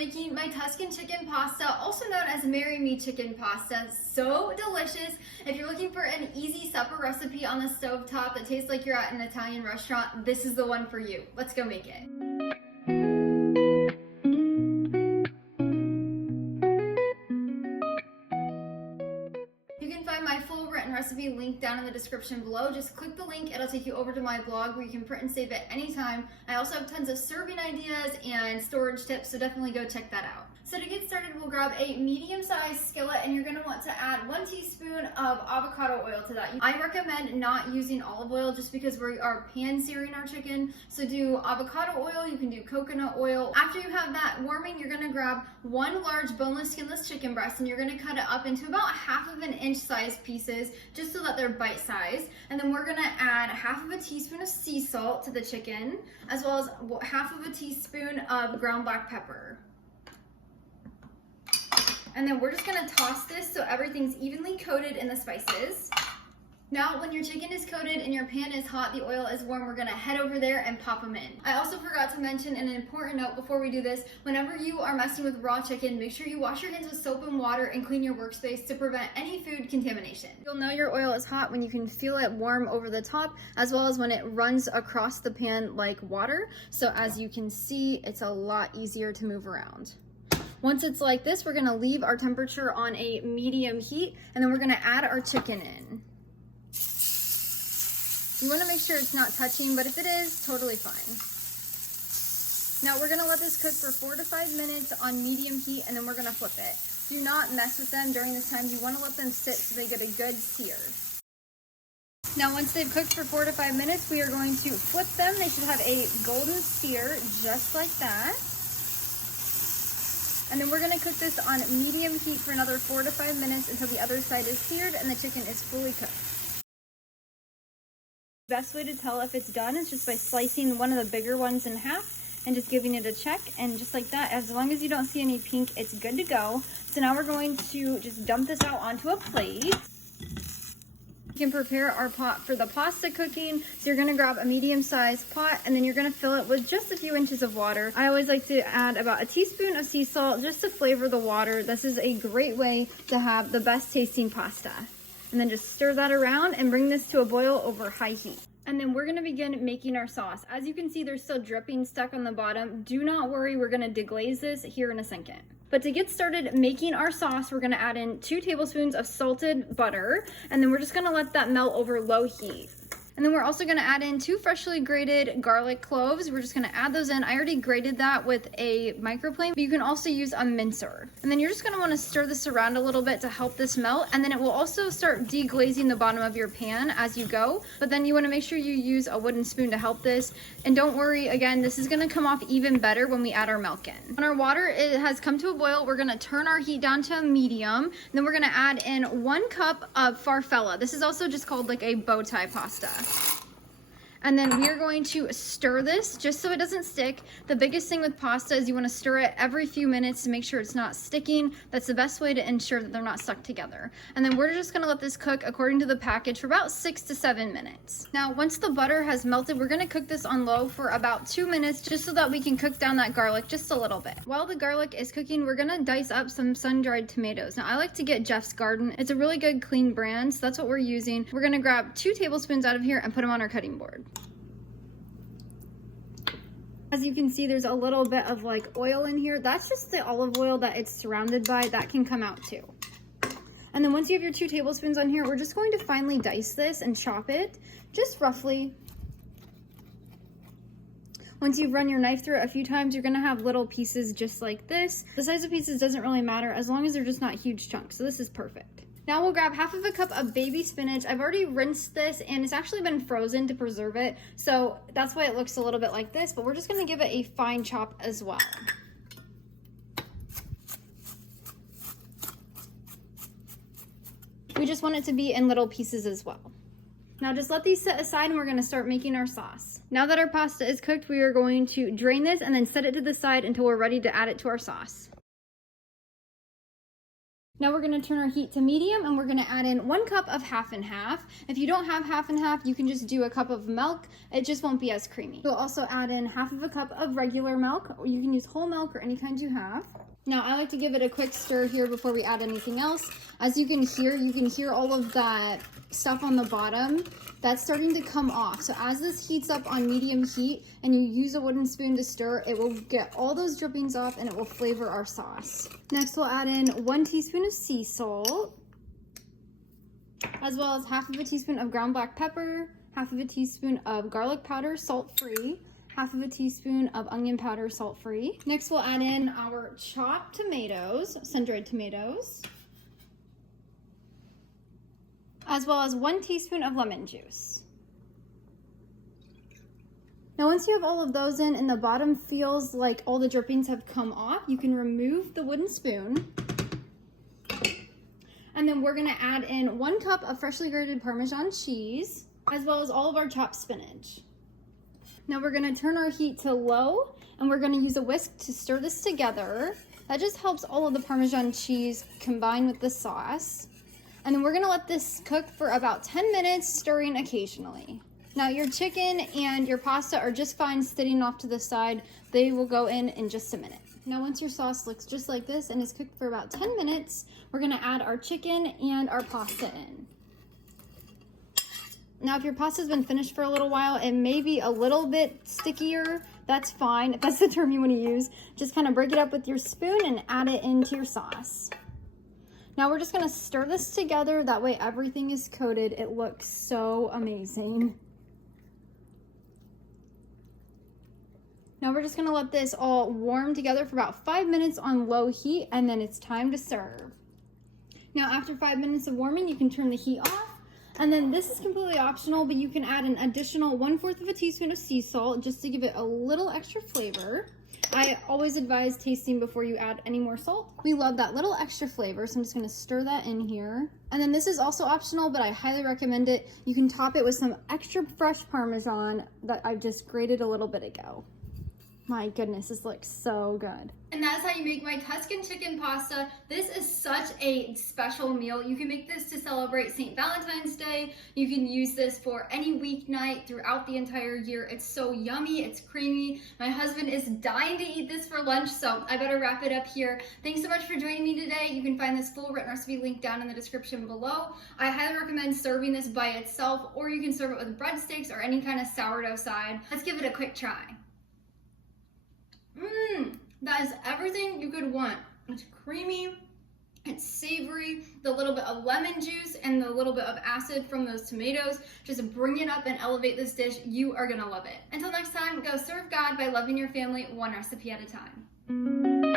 making my Tuscan chicken pasta, also known as Marry Me chicken pasta. So delicious. If you're looking for an easy supper recipe on the stovetop that tastes like you're at an Italian restaurant, this is the one for you. Let's go make it. Recipe link down in the description below. Just click the link, it'll take you over to my blog where you can print and save it anytime. I also have tons of serving ideas and storage tips, so definitely go check that out. So to get started, we'll grab a medium-sized skillet and you're gonna want to add 1 teaspoon of avocado oil to that. I recommend not using olive oil just because we are pan-searing our chicken. So do avocado oil, you can do coconut oil. After you have that warming, you're gonna grab 1 large boneless, skinless chicken breast and you're gonna cut it up into about 1/2 inch size pieces just so that they're bite-sized. And then we're gonna add 1/2 teaspoon of sea salt to the chicken, as well as 1/2 teaspoon of ground black pepper. And then we're just gonna toss this so everything's evenly coated in the spices. Now, when your chicken is coated and your pan is hot, the oil is warm, we're gonna head over there and pop them in. I also forgot to mention an important note before we do this. Whenever you are messing with raw chicken, make sure you wash your hands with soap and water and clean your workspace to prevent any food contamination. You'll know your oil is hot when you can feel it warm over the top, as well as when it runs across the pan like water. So as you can see, it's a lot easier to move around. Once it's like this, we're gonna leave our temperature on a medium heat, and then we're gonna add our chicken in. You wanna make sure it's not touching, but if it is, totally fine. Now we're gonna let this cook for 4 to 5 minutes on medium heat, and then we're gonna flip it. Do not mess with them during this time. You wanna let them sit so they get a good sear. Now once they've cooked for 4 to 5 minutes, we are going to flip them. They should have a golden sear, just like that. And then we're gonna cook this on medium heat for another 4 to 5 minutes until the other side is seared and the chicken is fully cooked. The best way to tell if it's done is just by slicing one of the bigger ones in half and just giving it a check. And just like that, as long as you don't see any pink, it's good to go. So now we're going to just dump this out onto a plate. You can prepare our pot for the pasta cooking. So you're gonna grab a medium-sized pot and then you're gonna fill it with just a few inches of water. I always like to add about a teaspoon of sea salt just to flavor the water. This is a great way to have the best tasting pasta. And then just stir that around and bring this to a boil over high heat. And then we're gonna begin making our sauce. As you can see, there's still dripping stuck on the bottom. Do not worry, we're gonna deglaze this here in a second. But to get started making our sauce, we're gonna add in 2 tablespoons of salted butter, and then we're just gonna let that melt over low heat. And then we're also gonna add in 2 freshly grated garlic cloves. We're just gonna add those in. I already grated that with a microplane, but you can also use a mincer. And then you're just gonna wanna stir this around a little bit to help this melt. And then it will also start deglazing the bottom of your pan as you go. But then you wanna make sure you use a wooden spoon to help this. And don't worry, again, this is gonna come off even better when we add our milk in. When our water has come to a boil, we're gonna turn our heat down to a medium. And then we're gonna add in 1 cup of farfalle. This is also just called like a bow tie pasta. And then we are going to stir this just so it doesn't stick. The biggest thing with pasta is you want to stir it every few minutes to make sure it's not sticking. That's the best way to ensure that they're not stuck together. And then we're just going to let this cook according to the package for about 6 to 7 minutes. Now, once the butter has melted, we're going to cook this on low for about 2 minutes just so that we can cook down that garlic just a little bit. While the garlic is cooking, we're going to dice up some sun-dried tomatoes. Now, I like to get Jeff's Garden. It's a really good clean brand, so that's what we're using. We're going to grab 2 tablespoons out of here and put them on our cutting board. As you can see, there's a little bit of like oil in here. That's just the olive oil that it's surrounded by. That can come out too. And then once you have your 2 tablespoons on here, we're just going to finely dice this and chop it just roughly. Once you've run your knife through it a few times, you're gonna have little pieces just like this. The size of pieces doesn't really matter as long as they're just not huge chunks. So this is perfect. Now we'll grab 1/2 cup of baby spinach. I've already rinsed this and it's actually been frozen to preserve it. So that's why it looks a little bit like this, but we're just gonna give it a fine chop as well. We just want it to be in little pieces as well. Now just let these set aside and we're gonna start making our sauce. Now that our pasta is cooked, we are going to drain this and then set it to the side until we're ready to add it to our sauce. Now we're gonna turn our heat to medium and we're gonna add in 1 cup of half and half. If you don't have half and half, you can just do a cup of milk. It just won't be as creamy. We'll also add in half of a cup of regular milk, or you can use whole milk or any kind you have. Now I like to give it a quick stir here before we add anything else. As you can hear all of that stuff on the bottom. That's starting to come off. So as this heats up on medium heat and you use a wooden spoon to stir, it will get all those drippings off and it will flavor our sauce. Next we'll add in 1 teaspoon of sea salt, as well as half of a teaspoon of ground black pepper, half of a teaspoon of garlic powder, salt-free, half of a teaspoon of onion powder, salt-free. Next we'll add in our chopped tomatoes, sun-dried tomatoes, as well as 1 teaspoon of lemon juice. Now once you have all of those in and the bottom feels like all the drippings have come off, you can remove the wooden spoon. And then we're gonna add in 1 cup of freshly grated Parmesan cheese, as well as all of our chopped spinach. Now we're gonna turn our heat to low and we're gonna use a whisk to stir this together. That just helps all of the Parmesan cheese combine with the sauce. And then we're gonna let this cook for about 10 minutes, stirring occasionally. Now your chicken and your pasta are just fine sitting off to the side. They will go in just a minute. Now once your sauce looks just like this and is cooked for about 10 minutes, we're gonna add our chicken and our pasta in. Now if your pasta's been finished for a little while, it may be a little bit stickier. That's fine, if that's the term you wanna use. Just kind of break it up with your spoon and add it into your sauce. Now we're just gonna stir this together, that way everything is coated. It looks so amazing. Now we're just gonna let this all warm together for about 5 minutes on low heat, and then it's time to serve. Now after 5 minutes of warming, you can turn the heat off, and then this is completely optional, but you can add an additional 1/4 of a teaspoon of sea salt just to give it a little extra flavor. I always advise tasting before you add any more salt. We love that little extra flavor, so I'm just gonna stir that in here. And then this is also optional, but I highly recommend it. You can top it with some extra fresh Parmesan that I just grated a little bit ago. My goodness, this looks so good. And that's how you make my Tuscan chicken pasta. This is such a special meal. You can make this to celebrate St. Valentine's Day. You can use this for any weeknight throughout the entire year. It's so yummy, it's creamy. My husband is dying to eat this for lunch, so I better wrap it up here. Thanks so much for joining me today. You can find this full written recipe linked down in the description below. I highly recommend serving this by itself, or you can serve it with breadsticks or any kind of sourdough side. Let's give it a quick try. That is everything you could want. It's creamy, it's savory, the little bit of lemon juice and the little bit of acid from those tomatoes just bring it up and elevate this dish. You are gonna love it. Until next time, go serve God by loving your family one recipe at a time.